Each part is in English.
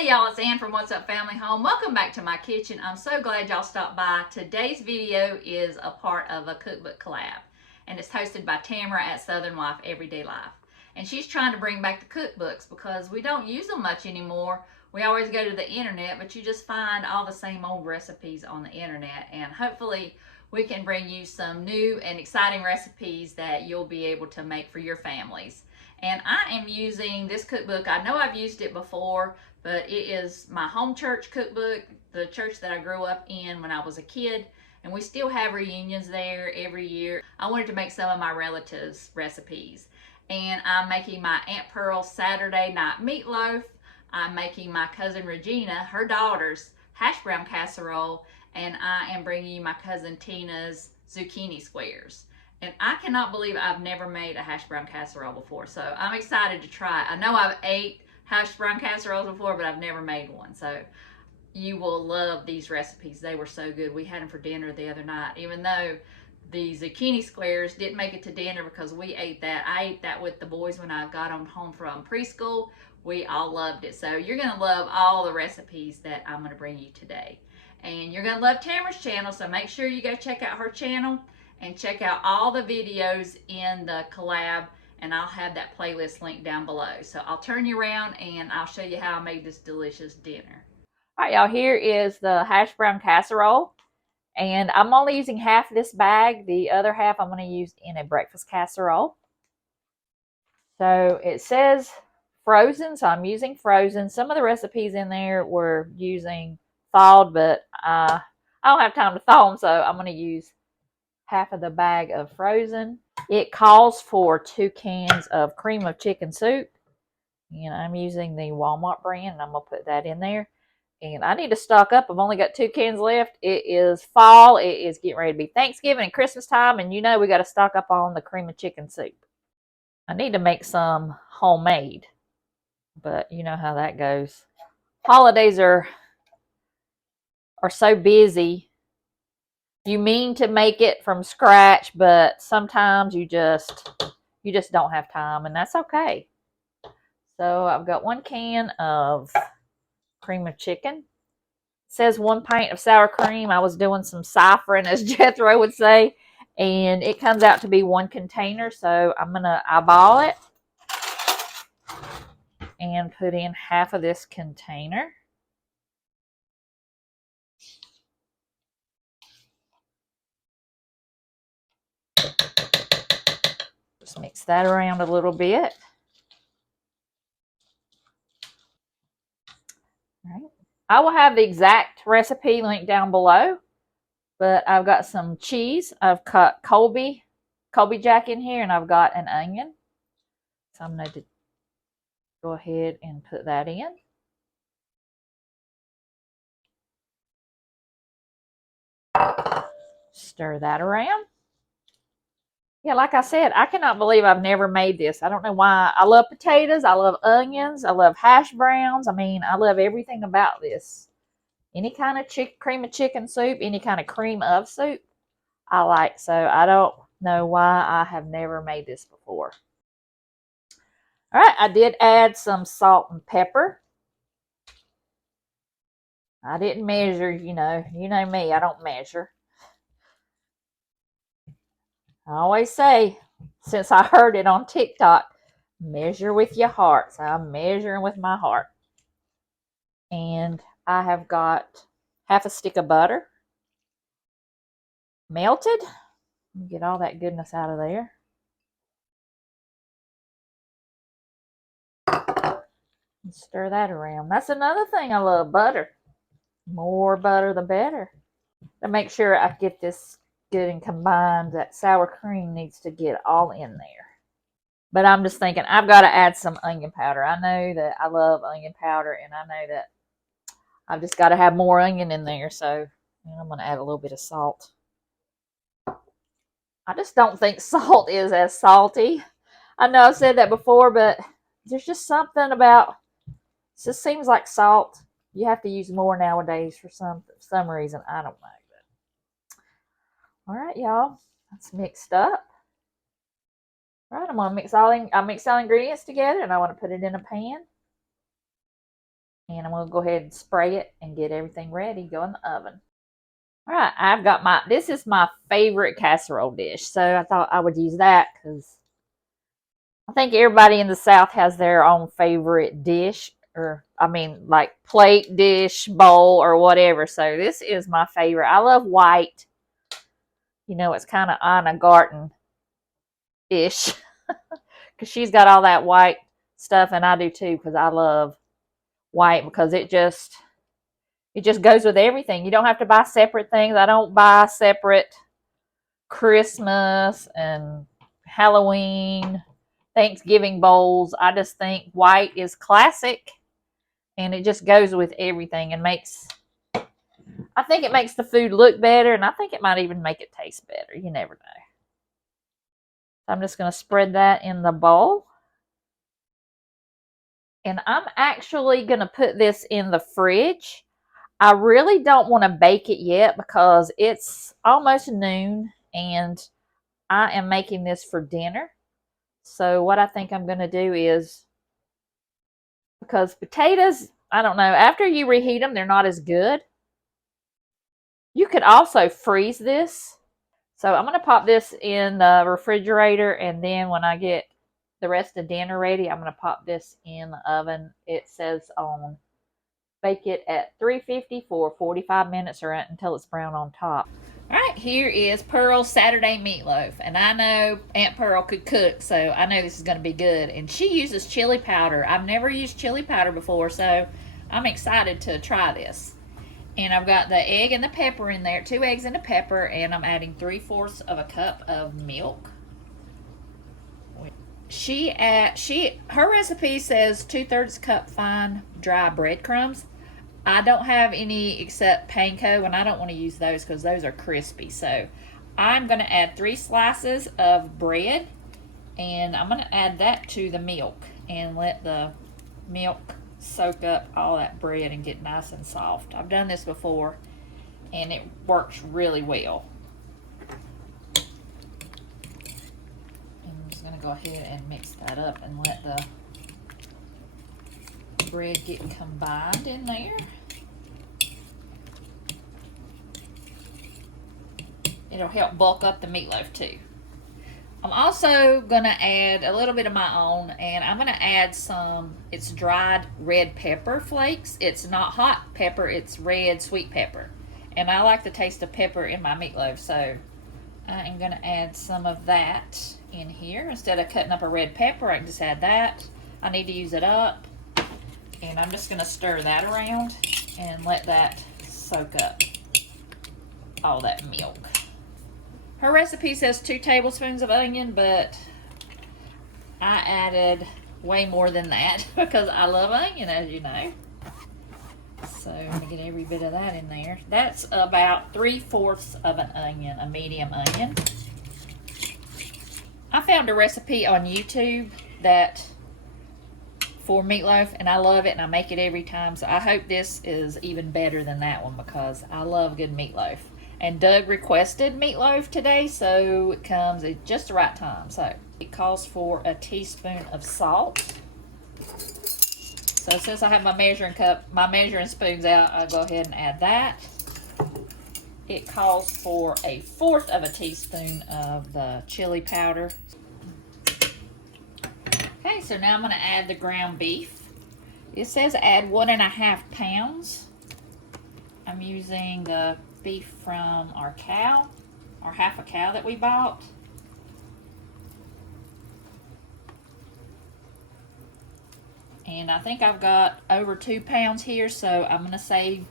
Hey y'all, it's Ann from What's Up Family Home. Welcome back to my kitchen. I'm so glad y'all stopped by. Today's video is a part of a cookbook collab, and it's hosted by Tamara at Southern Wife Everyday Life. And she's trying to bring back the cookbooks because we don't use them much anymore. We always go to the internet, but you just find all the same old recipes on the internet, and hopefully we can bring you some new and exciting recipes that you'll be able to make for your families. And I am using this cookbook. I know I've used it before, but it is my home church cookbook, the church that I grew up in when I was a kid, and we still have reunions there every year. I wanted to make some of my relatives' recipes, and I'm making my Aunt Pearl's Saturday night meatloaf. I'm making my cousin Regina, her daughter's hash brown casserole, and I am bringing you my cousin Tina's zucchini squares. And I cannot believe I've never made a hash brown casserole before, so I'm excited to try it. I know I've ate hash brown casseroles before, but I've never made one, so you will love these recipes. They were so good. We had them for dinner the other night, even though the zucchini squares didn't make it to dinner because we ate that. I ate that with the boys when I got them home from preschool. We all loved it. So you're going to love all the recipes that I'm going to bring you today. And you're going to love Tamara's channel, so make sure you go check out her channel and check out all the videos in the collab, and I'll have that playlist link down below. So I'll turn you around and I'll show you how I made this delicious dinner. All right, y'all, here is the hash brown casserole. And I'm only using half this bag. The other half I'm going to use in a breakfast casserole. So it says frozen, so I'm using frozen. Some of the recipes in there were using thawed, but I don't have time to thaw them, so I'm going to use half of the bag of frozen. It calls for 2 cans of cream of chicken soup. And I'm using the Walmart brand, and I'm going to put that in there. And I need to stock up. I've only got 2 cans left. It is fall. It is getting ready to be Thanksgiving and Christmas time, and you know we got to stock up on the cream of chicken soup. I need to make some homemade, but you know how that goes. Holidays are so busy. You mean to make it from scratch, but sometimes you just don't have time, and that's okay. So I've got 1 can of cream of chicken. It says 1 pint of sour cream. I was doing some ciphering, as Jethro would say, and it comes out to be 1 container. So I'm gonna eyeball it and put in half of this container. Just mix that around a little bit. All right. I will have the exact recipe linked down below, but I've got some cheese. I've cut Colby Jack in here, and I've got an onion. So I'm going to go ahead and put that in. Stir that around. Yeah, like I said, I cannot believe I've never made this. I don't know why. I love potatoes. I love onions. I love hash browns. I mean, I love everything about this. Any kind of cream of chicken soup, any kind of cream of soup, I like. So I don't know why I have never made this before. All right, I did add some salt and pepper. I didn't measure, you know me, I don't measure. I always say, since I heard it on TikTok, measure with your heart. So I'm measuring with my heart. And I have got half a stick of butter melted. Get all that goodness out of there. And stir that around. That's another thing I love, butter. More butter, the better. To make sure I get this good and combined, that sour cream needs to get all in there. But I'm just thinking, I've got to add some onion powder. I know that I love onion powder, and I know that I've just got to have more onion in there. So I'm going to add a little bit of salt. I just don't think salt is as salty. I know I've said that before, but there's just something about, it just seems like salt. You have to use more nowadays for some reason. I don't know. All right, y'all. That's mixed up. All right, I'm going to mix all ingredients together, and I want to put it in a pan. And I'm going to go ahead and spray it and get everything ready. Go in the oven. All right, I've got this is my favorite casserole dish. So I thought I would use that because I think everybody in the South has their own favorite dish. Or, I mean, like plate, dish, bowl, or whatever. So this is my favorite. I love white. You know, it's kind of Anna Garten-ish. Because she's got all that white stuff, and I do too because I love white because it just goes with everything. You don't have to buy separate things. I don't buy separate Christmas and Halloween, Thanksgiving bowls. I just think white is classic and it just goes with everything and I think it makes the food look better, and I think it might even make it taste better. You never know. So I'm just going to spread that in the bowl. And I'm actually going to put this in the fridge. I really don't want to bake it yet because it's almost noon and I am making this for dinner. So what I think I'm going to do is, because potatoes, I don't know, after you reheat them, they're not as good. You could also freeze this. So I'm going to pop this in the refrigerator, and then when I get the rest of dinner ready, I'm going to pop this in the oven. It says on bake it at 350 for 45 minutes or until it's brown on top. All right, here is Pearl's Saturday Meatloaf. And I know Aunt Pearl could cook, so I know this is going to be good. And she uses chili powder. I've never used chili powder before, so I'm excited to try this. And I've got the egg and the pepper in there, 2 eggs and a pepper, and I'm adding 3/4 of a cup of milk. Her recipe says 2/3 cup fine dry breadcrumbs. I don't have any except panko, and I don't want to use those because those are crispy. So I'm going to add 3 slices of bread, and I'm going to add that to the milk and let the milk soak up all that bread and get nice and soft. I've done this before, and it works really well. And I'm just going to go ahead and mix that up and let the bread get combined in there. It'll help bulk up the meatloaf too. I'm also going to add a little bit of my own, and I'm going to add it's dried red pepper flakes. It's not hot pepper, it's red sweet pepper. And I like the taste of pepper in my meatloaf, so I am going to add some of that in here. Instead of cutting up a red pepper, I can just add that. I need to use it up. And I'm just going to stir that around and let that soak up all that milk. Her recipe says 2 tablespoons of onion, but I added way more than that because I love onion, as you know. So I'm going to get every bit of that in there. That's about 3/4 of an onion, a medium onion. I found a recipe on YouTube for meatloaf, and I love it, and I make it every time. So I hope this is even better than that one because I love good meatloaf. And Doug requested meatloaf today, so it comes at just the right time. So it calls for a teaspoon of salt. So since I have my measuring spoons out, I'll go ahead and add that. It calls for 1/4 of a teaspoon of the chili powder. Okay, so now I'm going to add the ground beef. It says add 1.5 pounds. I'm using the beef from our cow, or half a cow that we bought. And I think I've got over 2 pounds here, so I'm going to save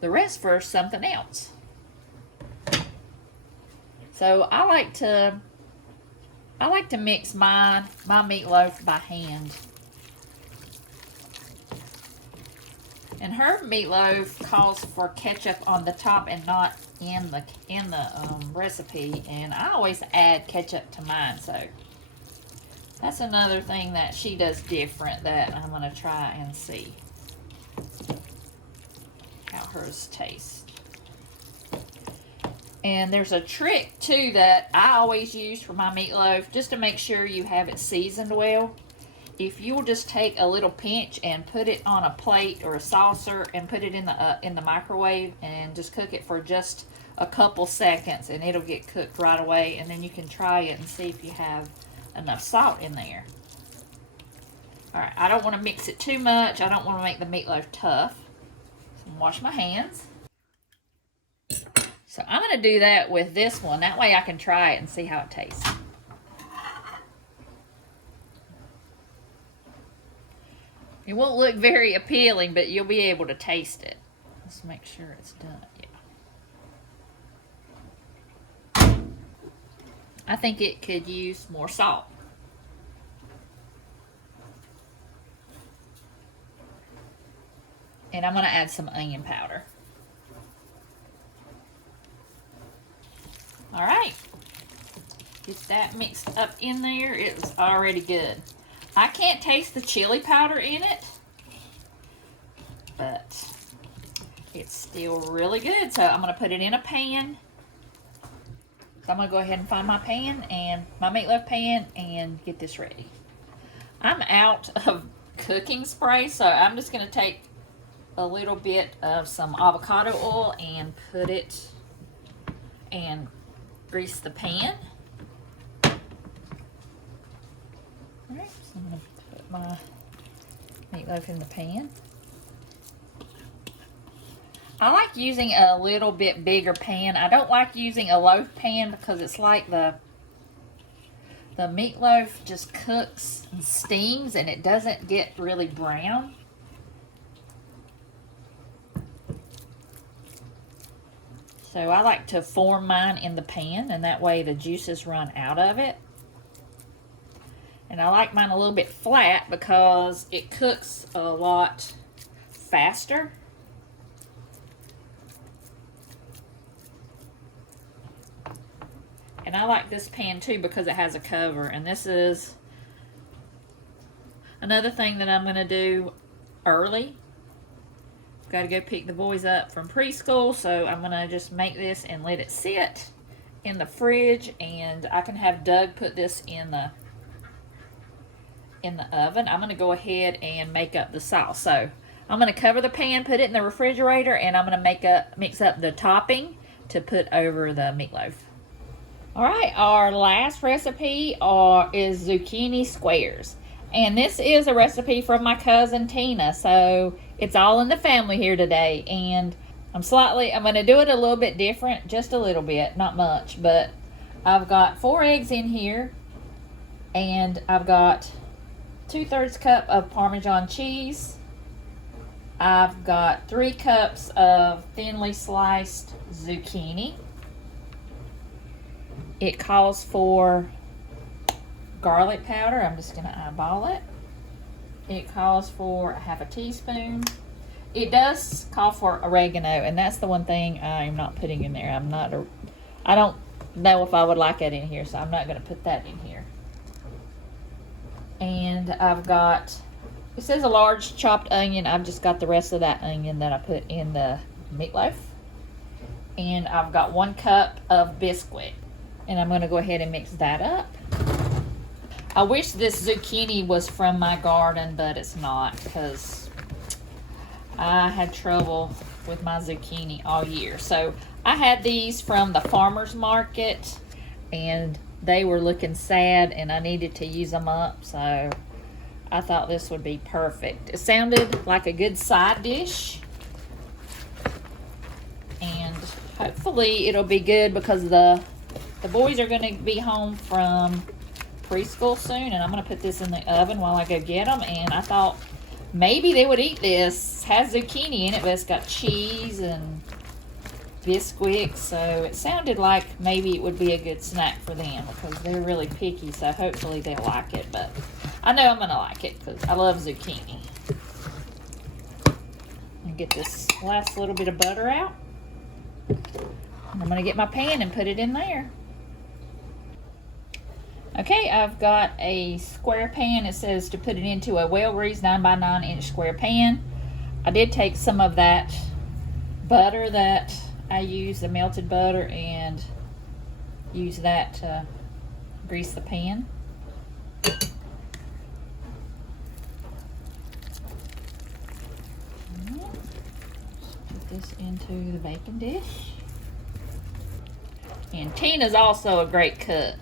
the rest for something else. So I like to mix my meatloaf by hand. And her meatloaf calls for ketchup on the top and not in the recipe. And I always add ketchup to mine, so that's another thing that she does different that I'm going to try and see how hers tastes. And there's a trick too that I always use for my meatloaf just to make sure you have it seasoned well. if you'll just take a little pinch and put it on a plate or a saucer and put it in the microwave and just cook it for just a couple seconds, and it'll get cooked right away, and then you can try it and see if you have enough salt in there. All right, I don't want to mix it too much. I don't want to make the meatloaf tough. So I'm gonna wash my hands. So I'm going to do that with this one. That way I can try it and see how it tastes. It won't look very appealing, but you'll be able to taste it. Let's make sure it's done. Yeah. I think it could use more salt. And I'm going to add some onion powder. All right. Get that mixed up in there. It's already good. I can't taste the chili powder in it, but it's still really good. So I'm going to put it in a pan. So I'm going to go ahead and find my pan and my meatloaf pan and get this ready. I'm out of cooking spray, so I'm just going to take a little bit of some avocado oil and put it and grease the pan. Alright, so I'm going to put my meatloaf in the pan. I like using a little bit bigger pan. I don't like using a loaf pan because it's like the meatloaf just cooks and steams and it doesn't get really brown. So I like to form mine in the pan, and that way the juices run out of it. And I like mine a little bit flat because it cooks a lot faster. And I like this pan too because it has a cover. And this is another thing that I'm going to do early. Got to go pick the boys up from preschool, so I'm going to just make this and let it sit in the fridge, and I can have Doug put this in the oven. I'm going to go ahead and make up the sauce. So I'm going to cover the pan, put it in the refrigerator, and I'm going to mix up the topping to put over the meatloaf. All right, our last recipe is zucchini squares. And this is a recipe from my cousin Tina, so it's all in the family here today. And I'm going to do it a little bit different, just a little bit, not much. But I've got 4 eggs in here, and I've got 2/3 cup of Parmesan cheese. I've got 3 cups of thinly sliced zucchini. It calls for garlic powder. I'm just going to eyeball it. It calls for 1/2 teaspoon. It does call for oregano, and that's the one thing I'm not putting in there. I don't know if I would like it in here, so I'm not going to put that in here. And I've got, it says a large chopped onion. I've just got the rest of that onion that I put in the meatloaf. And I've got 1 cup of Bisquick. And I'm going to go ahead and mix that up. I wish this zucchini was from my garden, but it's not, because I had trouble with my zucchini all year. So I had these from the farmer's market, and they were looking sad, and I needed to use them up, so I thought this would be perfect. It sounded like a good side dish, and hopefully it'll be good because the boys are going to be home from preschool soon, and I'm going to put this in the oven while I go get them. And I thought maybe they would eat this. It has zucchini in it, but it's got cheese and Bisquick, so it sounded like maybe it would be a good snack for them because they're really picky, so hopefully they'll like it. But I know I'm going to like it because I love zucchini. And get this last little bit of butter out. And I'm going to get my pan and put it in there. Okay, I've got a square pan. It says to put it into a well-greased 9x9 square pan. I did take some of that butter that I used, the melted butter, and use that to grease the pan. this into the baking dish. And Tina's also a great cook.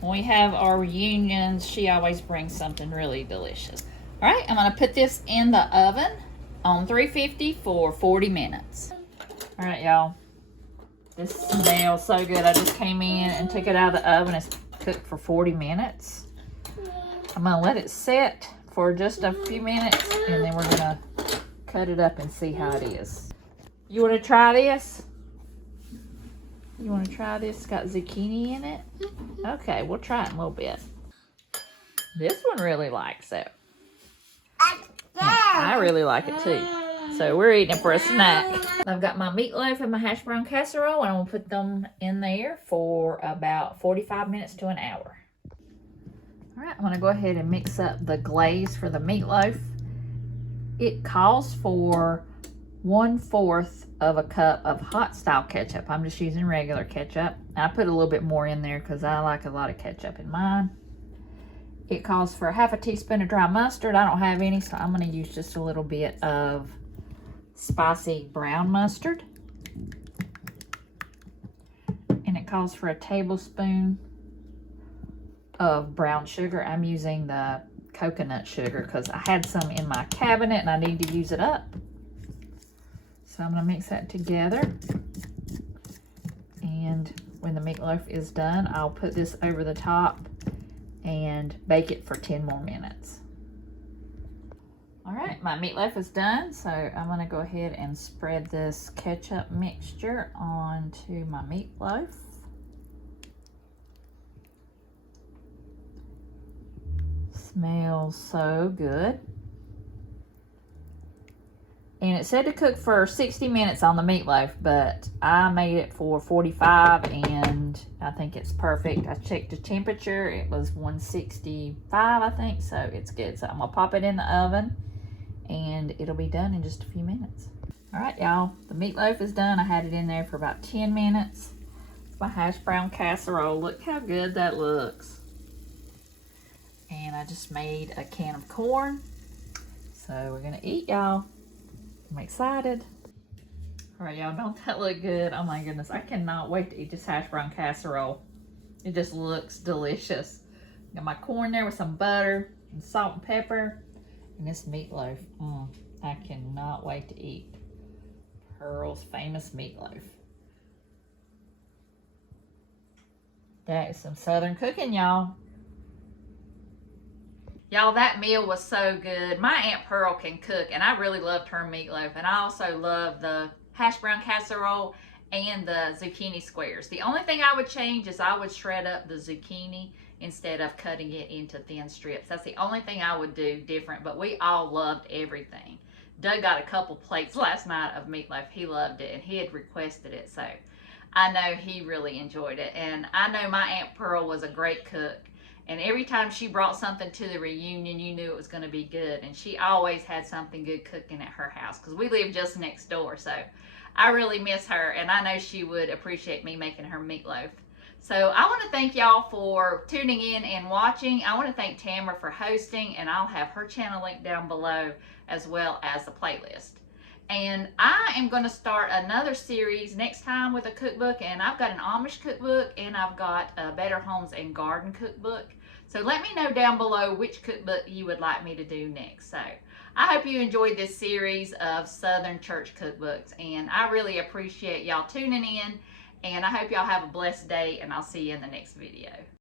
When we have our reunions, she always brings something really delicious. All right, I'm gonna put this in the oven on 350 for 40 minutes. All right, y'all. This smells so good. I just came in and took it out of the oven. It's cooked for 40 minutes. I'm gonna let it sit for just a few minutes, and then we're gonna cut it up and see how it is. You wanna try this? You wanna try this? It's got zucchini in it. Okay, we'll try it in a little bit. This one really likes it. I really like it too. So we're eating it for a snack. I've got my meatloaf and my hash brown casserole, and I'm gonna put them in there for about 45 minutes to an hour. All right, I'm gonna go ahead and mix up the glaze for the meatloaf. It calls for 1/4 of a cup of hot style ketchup. I'm just using regular ketchup. I put a little bit more in there because I like a lot of ketchup in mine. It calls for 1/2 teaspoon of dry mustard. I don't have any, so I'm gonna use just a little bit of spicy brown mustard. And it calls for a tablespoon of brown sugar. I'm using the coconut sugar because I had some in my cabinet and I need to use it up. So I'm gonna mix that together. And when the meatloaf is done, I'll put this over the top and bake it for 10 more minutes. All right, my meatloaf is done, so I'm gonna go ahead and spread this ketchup mixture onto my meatloaf. Smells so good. And it said to cook for 60 minutes on the meatloaf, but I made it for 45 and I think it's perfect. I checked the temperature. It was 165, I think, so it's good. So I'm gonna pop it in the oven and it'll be done in just a few minutes. All right, y'all, the meatloaf is done. I had it in there for about 10 minutes. It's my hash brown casserole. Look how good that looks. And I just made a can of corn. So we're gonna eat, y'all. I'm excited. All right, y'all, don't that look good? Oh my goodness, I cannot wait to eat this hash brown casserole. It just looks delicious. Got my corn there with some butter and salt and pepper. And this meatloaf, I cannot wait to eat Pearl's famous meatloaf. That is some Southern cooking, y'all. Y'all, that meal was so good. My Aunt Pearl can cook, and I really loved her meatloaf. And I also love the hash brown casserole and the zucchini squares. The only thing I would change is I would shred up the zucchini instead of cutting it into thin strips. That's the only thing I would do different, but we all loved everything. Doug got a couple plates last night of meatloaf. He loved it, and he had requested it, so I know he really enjoyed it. And I know my Aunt Pearl was a great cook. And every time she brought something to the reunion, you knew it was going to be good. And she always had something good cooking at her house because we live just next door. So I really miss her, and I know she would appreciate me making her meatloaf. So I want to thank y'all for tuning in and watching. I want to thank Tamara for hosting, and I'll have her channel linked down below as well as the playlist. And I am going to start another series next time with a cookbook, and I've got an Amish cookbook and I've got a Better Homes and Garden cookbook. So let me know down below which cookbook you would like me to do next. So I hope you enjoyed this series of Southern church cookbooks, and I really appreciate y'all tuning in, and I hope y'all have a blessed day, and I'll see you in the next video.